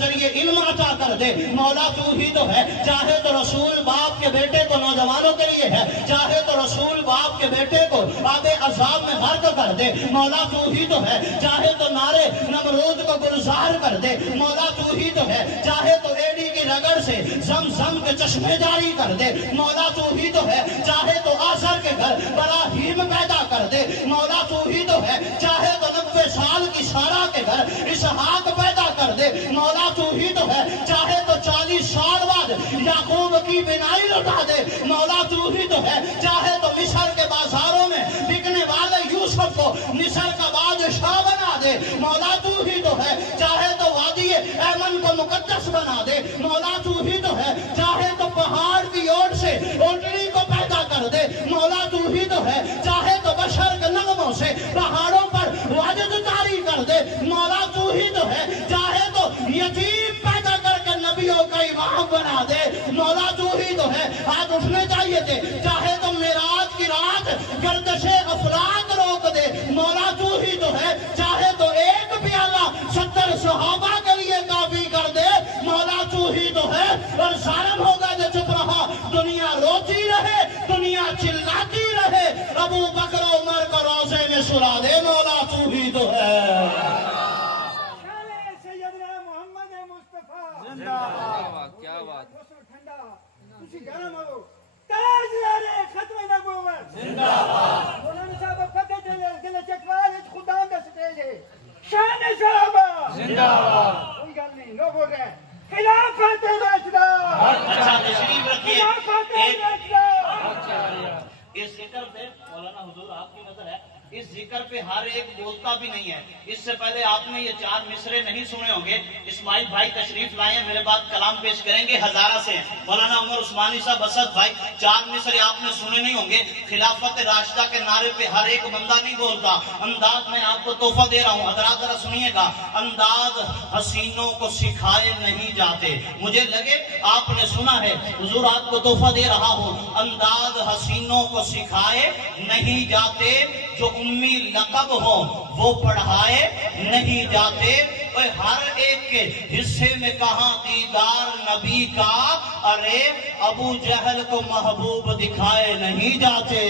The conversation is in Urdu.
ذریعے علم عطا کر دے مولا تو ہی تو ہے، چاہے تو رسول باپ کے بیٹے کو نوجوانوں کے لیے ہے، چاہے تو رسول باپ کے بیٹے کو آب عذاب میں غرق کر دے مولا تو ہی تو ہے، چاہے تو نعرے نمرود کو گلزار کر دے مولا تو ہی تو ہے، چاہے تو ایڈی کی رگڑ سے زمزم کے چشمے جاری کر دے مولا تو ہی تو ہے، چاہے تو آزر کے گھر براہیم پیدا کر دے مولا تو ہی تو ہے، چاہے تو 90 سال کی سارا کے گھر اسحاق پیدا کر دے مولا تو ہی تو ہے، چاہے تو 40 سال بعد یعقوب کی بینائی لٹا دے مولا تو ہی تو ہے، چاہے تو مصر کے بازاروں میں بکنے والے یوسف کو مصر کا بادشاہ بنا دے مولا تو ہی تو ہے، چاہے تو وادی ایمن کو مقدس بنا دے مولا تو ہی تو ہے، چاہے تو پہاڑ کی اوٹ سے اونٹنی کو پیدا کر دے مولا تو ہی تو ہے، چاہے تو بشر کے نغموں سے پہاڑوں پر واجد جاری کر دے مولا تو ہی تو ہے، چاہے تو یتیم پیدا کر کے نبیوں کا امام بنا دے مولا تو ہی تو ہے، آج اٹھنے چاہیے تھے، چاہے تو معراج کی رات گردش افلاک روک دے مولا تو ہی تو ہے، چاہے تو ایک پیالہ 70 صحابہ کے لیے کافی کر دے مولا تو ہی تو ہے، اور ظالم ہوگا جو چپ رہا دنیا روتی رہے دنیا چلاتی رہے، ابو بکر و عمر کو روزے میں سلا دے مولا تو ہی تو ہے۔ سیدنا محمد مصطفیٰ زندہ باد، کیا بات، موسم ٹھنڈا تسی گرم ہو، تاجدار ختم نبوت زندہ باد، مولانا صاحب فتح دل چکوال خدا دا سٹیج ہے، شان صحابہ زندہ باد، کوئی گل نہیں، لوگ ہو رہے ہیں خلافت راشدہ، اچھا تشریف رکھیے، خلافت ایک راشدہ۔ اس ذکر پہ مولانا حضور آپ کی نظر ہے، اس ذکر پہ ہر ایک بولتا بھی نہیں ہے۔ اس سے پہلے آپ نے یہ 4 مصرے نہیں سنے ہوں گے، اسماعیل بھائی تشریف لائے ہیں، میرے بعد کلام پیش کریں گے، ہزارہ سے ہیں مولانا عمر عثمانی صاحب، اسد بھائی، 4 مصرے آپ نے سنے نہیں ہوں گے۔ خلافت راشدہ کے نعرے پہ ہر ایک بندہ نہیں بولتا، انداز میں آپ کو تحفہ دے رہا ہوں، حضرات ذرا سنیے گا، انداز حسینوں کو سکھائے نہیں جاتے، مجھے لگے آپ نے سنا ہے، حضور آپ کو تحفہ دے رہا ہوں، انداز حسینوں کو سکھائے نہیں جاتے، جو امی لقب ہو وہ پڑھائے نہیں جاتے، ہر ایک کے حصے میں کہاں دیدار نبی کا، ارے ابو جہل کو محبوب دکھائے نہیں جاتے۔